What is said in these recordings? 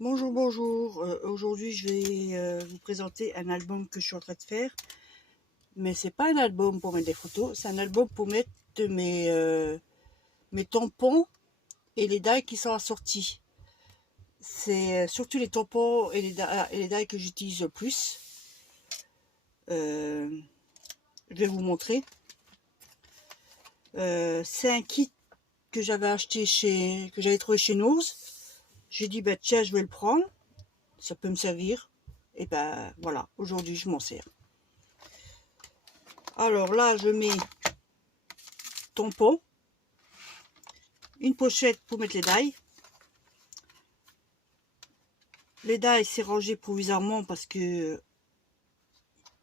Bonjour, bonjour. Aujourd'hui, je vais vous présenter un album que je suis en train de faire. Mais c'est pas un album pour mettre des photos, c'est un album pour mettre mes tampons et les dailles qui sont assortis. C'est surtout les tampons et les dailles que j'utilise le plus. Euh, je vais vous montrer. C'est un kit que j'avais acheté que j'avais trouvé chez Nose. J'ai dit, bah tiens, je vais le prendre. Ça peut me servir. Et ben voilà, aujourd'hui je m'en sers. Alors là, je mets tampon, une pochette pour mettre les dailles. Les dailles, c'est rangé provisoirement parce que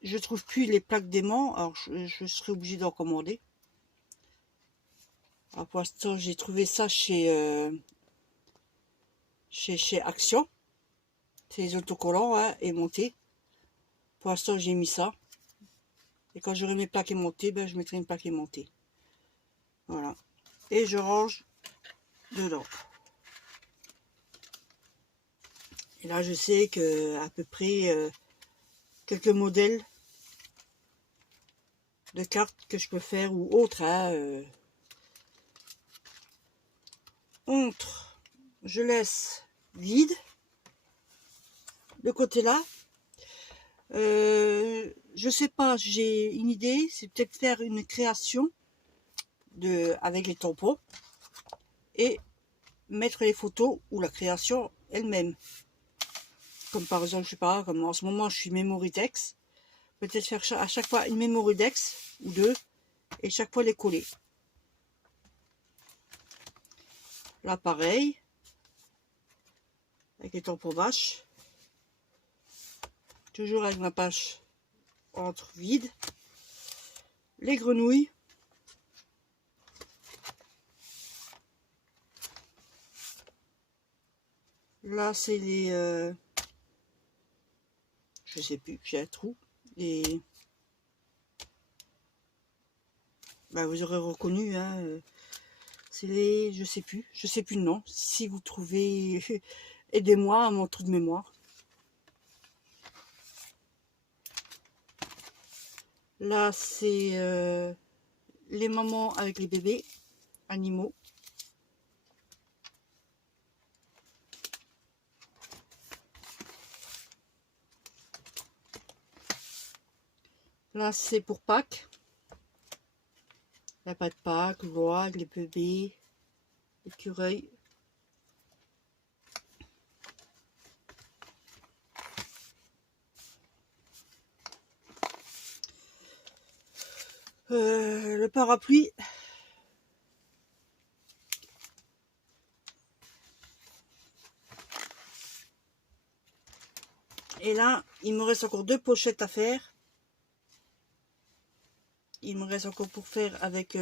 je trouve plus les plaques d'aimant. Alors, je serai obligée d'en commander. Alors, pour l'instant, j'ai trouvé ça chez Action. C'est les autocollants hein, aimantés. Pour l'instant, j'ai mis ça. Et quand j'aurai mes plaques aimantées, ben, je mettrai une plaque aimantée. Voilà. Et je range dedans. Et là, je sais que à peu près quelques modèles de cartes que je peux faire ou autres. Hein, Entre, je laisse vide. De côté là, je sais pas, j'ai une idée, c'est peut-être faire une création avec les tampons et mettre les photos ou la création elle-même. Comme par exemple, je sais pas, comme en ce moment je suis Memorydex, peut-être faire à chaque fois une Memorydex ou deux et chaque fois les coller. Là pareil, avec les tampons vaches, toujours avec ma page entre vide, les grenouilles. Là c'est les je sais plus, j'ai un trou. Et bah, vous aurez reconnu, hein, c'est les, je sais plus le nom. Si vous trouvez, aidez-moi à mon trou de mémoire. Là, c'est les mamans avec les bébés animaux. Là, c'est pour Pâques. La pâte Pâques, l'oie, les bébés, l'écureuil. Le parapluie. Et là, il me reste encore deux pochettes à faire. Il me reste encore pour faire avec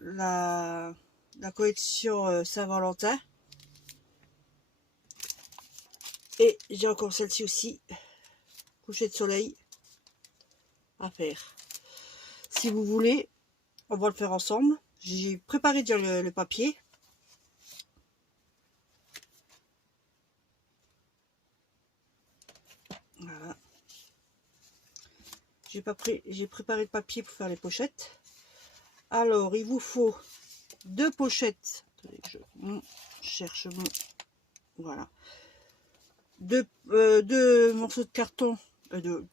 la collection Saint-Valentin. Et j'ai encore celle-ci aussi, coucher de soleil, à faire. Si vous voulez, on va le faire ensemble. J'ai préparé déjà le papier. Voilà. J'ai préparé le papier pour faire les pochettes. Alors, il vous faut deux pochettes. Attendez, je cherche mon... Voilà. Deux morceaux de carton. De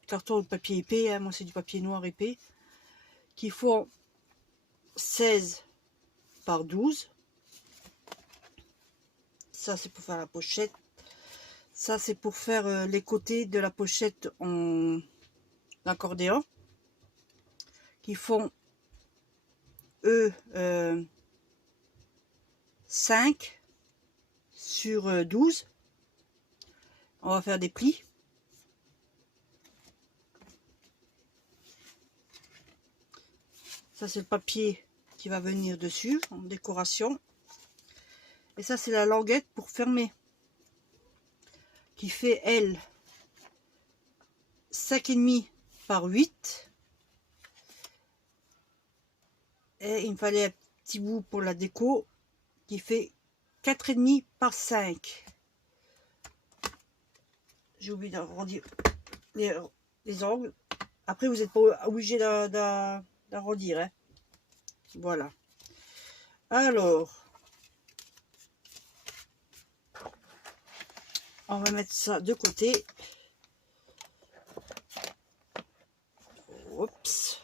papier épais. Hein, moi, c'est du papier noir épais. Qui font 16 par 12. Ça, c'est pour faire la pochette. Ça, c'est pour faire les côtés de la pochette en accordéon. Qui font, eux, 5 sur 12. On va faire des plis. Ça, c'est le papier qui va venir dessus en décoration. Et ça, c'est la languette pour fermer. Qui fait, elle, 5,5 par 8. Et il me fallait un petit bout pour la déco qui fait 4,5 par 5. j'ai oublié d'arrondir les angles. Après, vous n'êtes pas obligé d'arrondir, hein. Voilà. Alors, on va mettre ça de côté. Oups.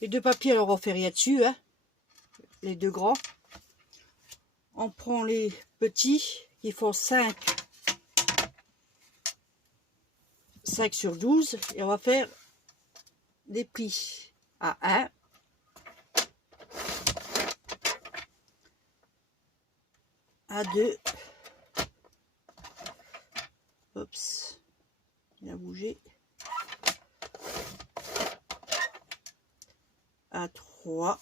Les deux papiers, alors on fait rien dessus, hein. Les deux grands. On prend les petits qui font 5 sur 12 et on va faire des plis à 1, à 2, oups, il a bougé, à 3,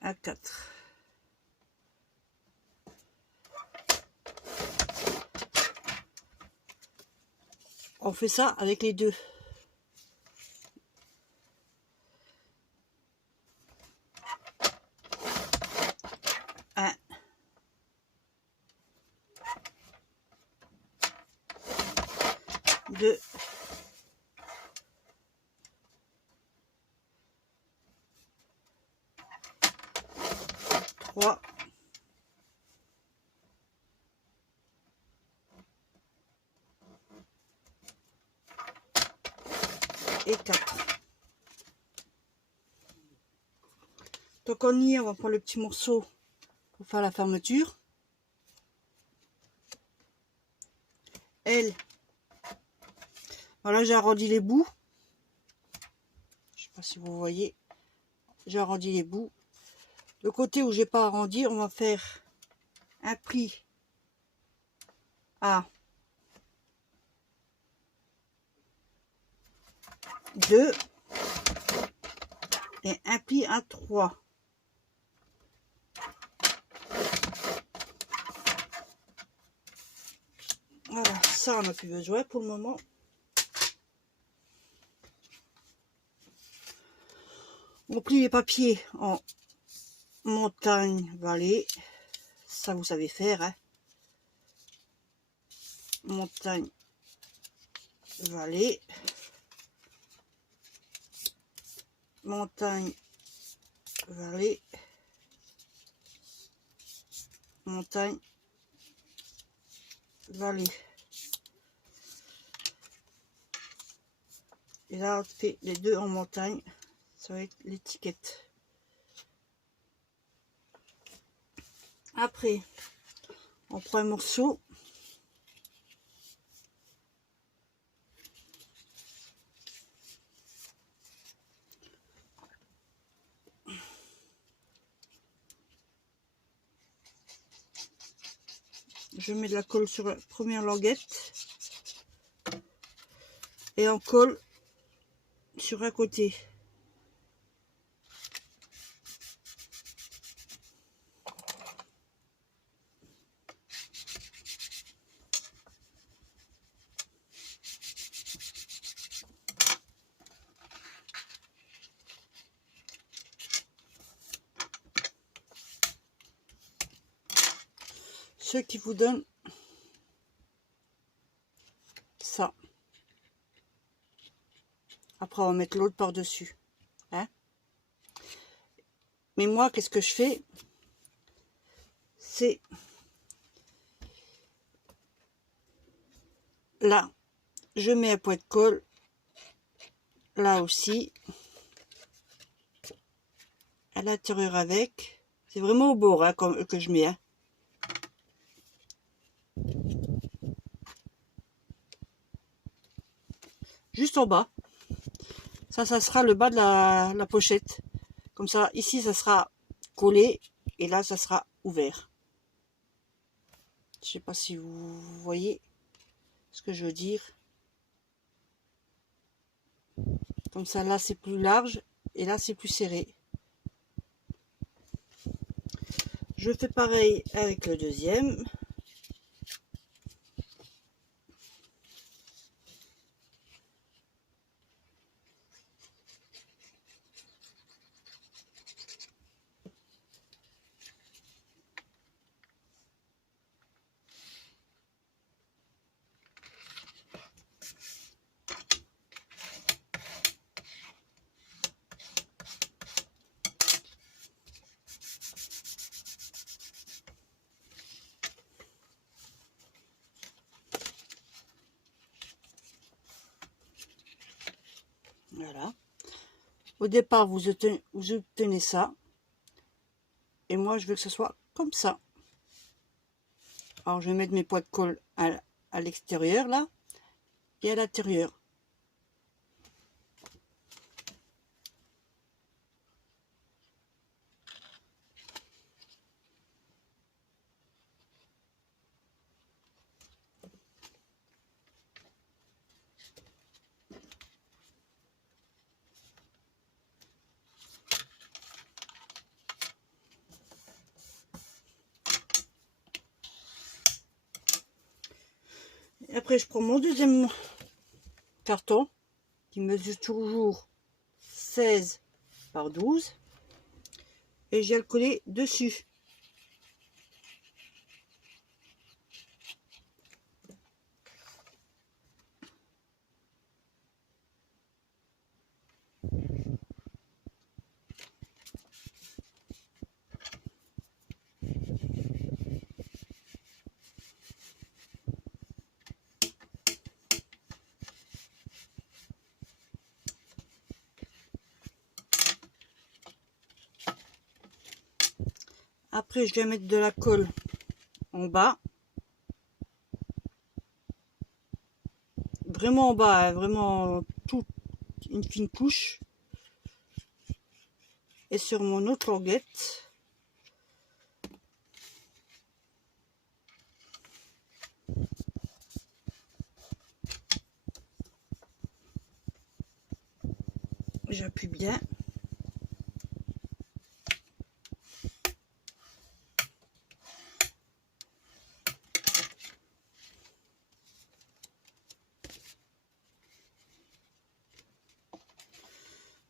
à 4. On fait ça avec les deux. Un, deux, trois, et 4. Donc on y est, on va prendre le petit morceau pour faire la fermeture. Elle, voilà, j'ai arrondi les bouts. Je sais pas si vous voyez, j'ai arrondi les bouts. Le côté où j'ai pas arrondi, on va faire un pli à 2 et un pli à 3. Voilà, ça on n'a plus besoin pour le moment. On plie les papiers en montagne-vallée. Ça vous savez faire, hein. Montagne-vallée. Montagne-vallée. Montagne-vallée. Et là, on fait les deux en montagne. Ça va être l'étiquette. Après, on prend un morceau. Je mets de la colle sur la première languette. Et on colle sur un côté. Ce qui vous donne ça. Après, on va mettre l'autre par-dessus. Hein? Mais moi, qu'est-ce que je fais? C'est là, je mets un point de colle. Là aussi. À l'intérieur avec. C'est vraiment au bord, hein, que je mets. Hein. Juste en bas. Ça sera le bas de la pochette. Comme ça, ici, ça sera collé. Et là, ça sera ouvert. Je sais pas si vous voyez ce que je veux dire. Comme ça, là c'est plus large et là c'est plus serré. Je fais pareil avec le deuxième. Voilà. Au départ, vous obtenez ça. Et moi, je veux que ce soit comme ça. Alors, je vais mettre mes poids de colle à l'extérieur, là, et à l'intérieur. Et après, je prends mon deuxième carton, qui mesure toujours 16 par 12. Et j'ai le coller dessus. Après, je vais mettre de la colle en bas. Vraiment en bas, hein, vraiment toute une fine couche. Et sur mon autre languette, j'appuie bien.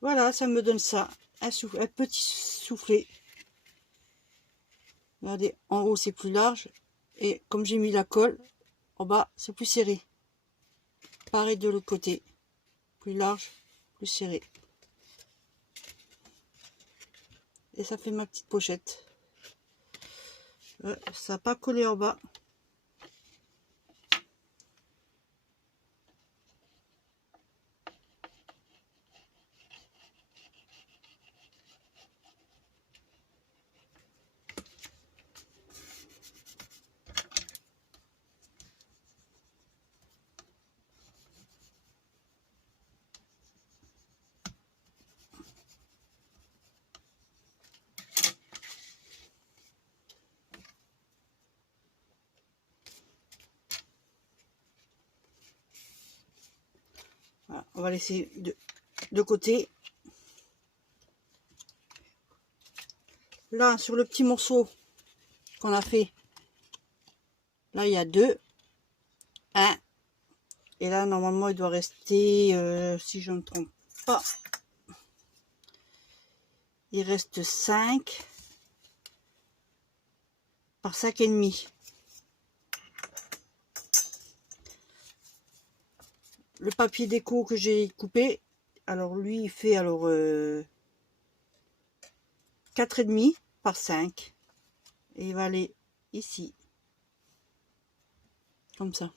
Voilà, ça me donne ça, un petit soufflet. Regardez, en haut c'est plus large. Et comme j'ai mis la colle, en bas c'est plus serré. Pareil de l'autre côté. Plus large, plus serré. Et ça fait ma petite pochette. Ça n'a pas collé en bas. Voilà, on va laisser de côté. Là, sur le petit morceau qu'on a fait, là, il y a deux. Un. Et là, normalement, il doit rester, si je ne me trompe pas, il reste 5 par 5,5. Le papier déco que j'ai coupé, alors lui, il fait alors 4,5 par 5. Et il va aller ici. Comme ça.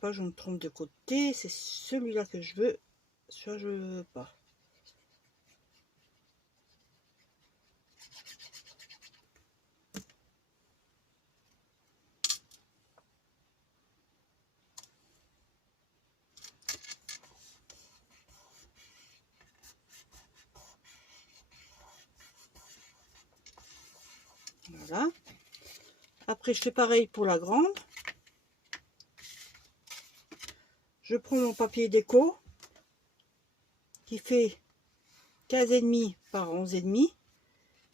Pas je me trompe de côté, c'est celui-là que je veux, soit je veux pas. Voilà. Après, je fais pareil pour la grande. Je prends mon papier déco qui fait 15,5 par 11,5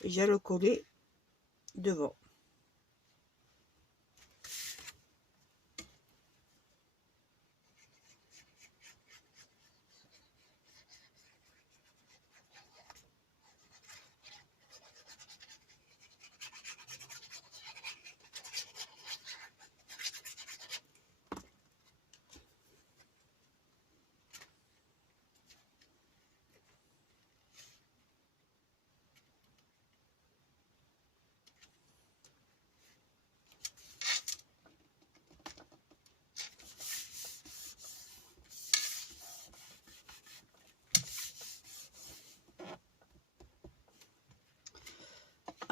et j'ai le coller devant.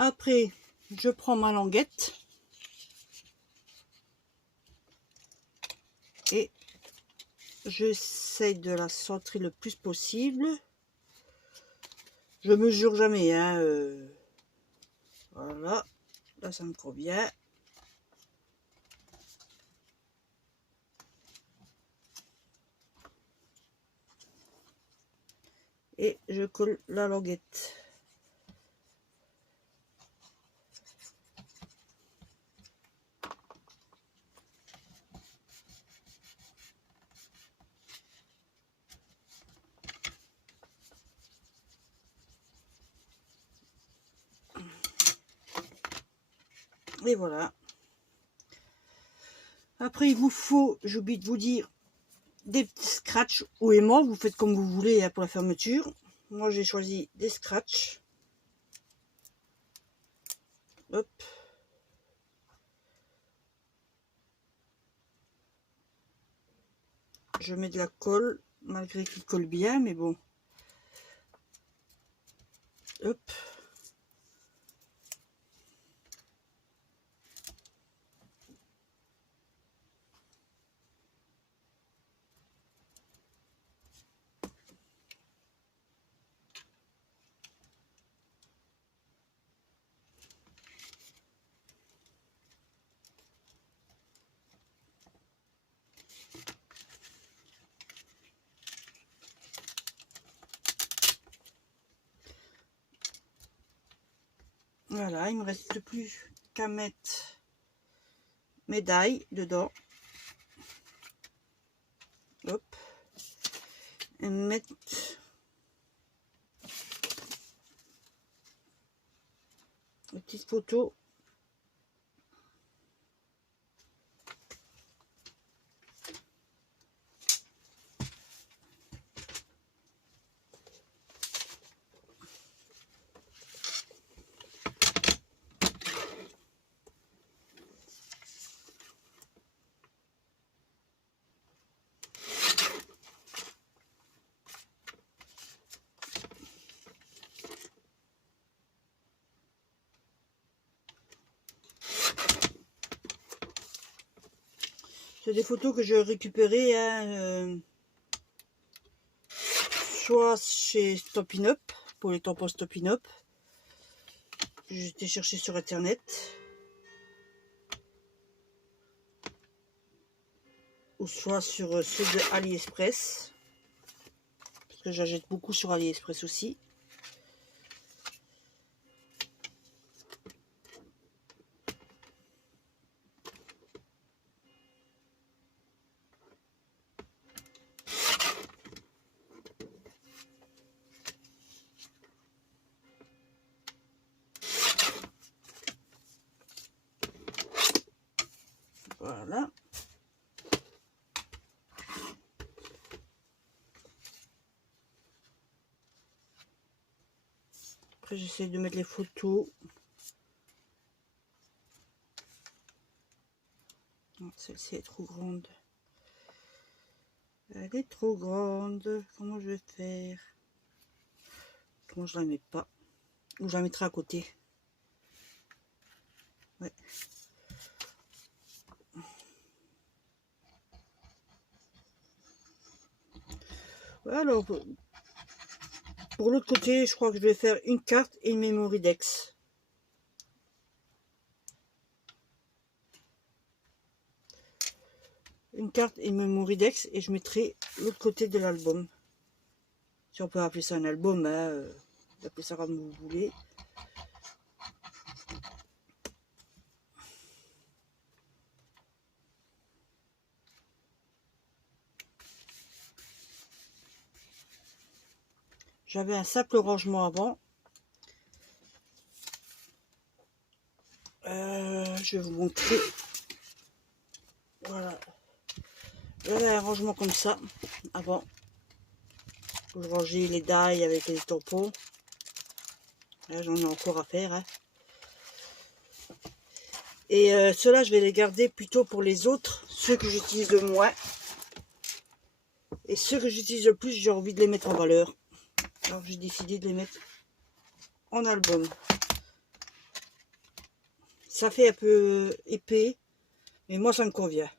Après, je prends ma languette et j'essaie de la centrer le plus possible. Je mesure jamais, hein. Voilà, là ça me convient. Et je colle la languette. Et voilà. Après, il vous faut, j'oublie de vous dire, des petits scratchs ou aimants. Vous faites comme vous voulez, hein, pour la fermeture. Moi, j'ai choisi des scratchs. Hop. Je mets de la colle, malgré qu'il colle bien, mais bon. Hop. Voilà, il me reste plus qu'à mettre médaille dedans. Hop. Et mettre une petite photo. C'est des photos que j'ai récupérées, hein, soit chez Stoppin' Up, pour les tampons Stoppin' Up. J'étais chercher sur internet. Ou soit sur ceux de AliExpress. Parce que j'achète beaucoup sur AliExpress aussi. Voilà. Après, j'essaie de mettre les photos. Celle-ci est trop grande. Elle est trop grande. Comment je vais faire? Comment je la mets pas? Ou je la mettrai à côté. Ouais. Alors, pour l'autre côté, je crois que je vais faire une carte et une memory dex. une carte et Memoridex et je mettrai l'autre côté de l'album. Si on peut appeler ça un album, hein, appelez ça comme vous voulez. J'avais un simple rangement avant. Je vais vous montrer. Voilà. J'avais un rangement comme ça avant. Pour ranger les die avec les tampons. Là, j'en ai encore à faire. Hein. Et ceux-là, je vais les garder plutôt pour les autres. Ceux que j'utilise le moins. Et ceux que j'utilise le plus, j'ai envie de les mettre en valeur. Alors, j'ai décidé de les mettre en album. Ça fait un peu épais. Mais moi, ça me convient.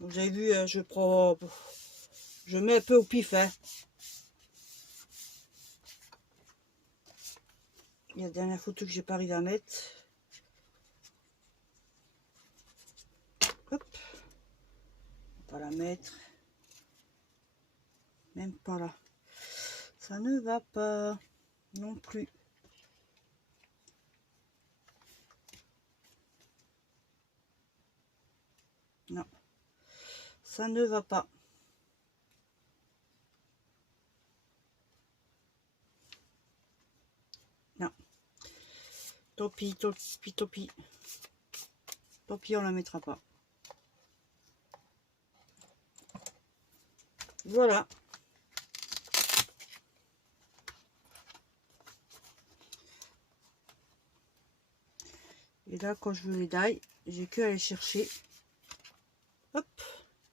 Vous avez vu, hein, je mets un peu au pif. Hein. Il y a la dernière photo que j'ai pas arrivé à mettre. Hop. On va pas la mettre. Même pas là. Ça ne va pas non plus. Non. Ça ne va pas. Non. Tant pis, tant pis, tant pis. Tant pis, on la mettra pas. Voilà. Et là, quand je veux les die, j'ai que à aller chercher. Hop,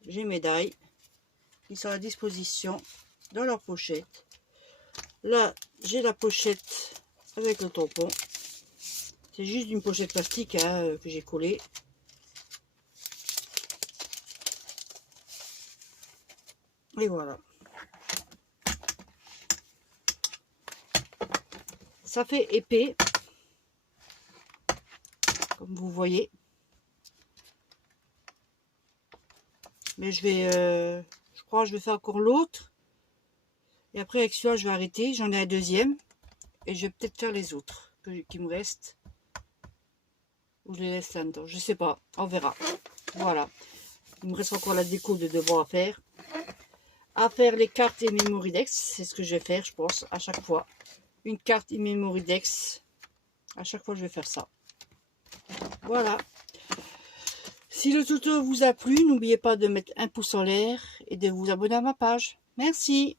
j'ai mes die qui sont à disposition dans leur pochette. Là, j'ai la pochette avec le tampon. C'est juste une pochette plastique hein, que j'ai collée. Et voilà. Ça fait épais. Comme vous voyez. Mais je vais... je crois que je vais faire encore l'autre. Et après avec celui-là, je vais arrêter. J'en ai un deuxième. Et je vais peut-être faire les autres qui me restent. Ou je les laisse là-dedans. Je sais pas. On verra. Voilà. Il me reste encore la déco de devoir à faire. À faire les cartes et Memoridex. C'est ce que je vais faire, je pense, à chaque fois. Une carte et Memoridex. À chaque fois, je vais faire ça. Voilà. Si le tuto vous a plu, n'oubliez pas de mettre un pouce en l'air et de vous abonner à ma page. Merci.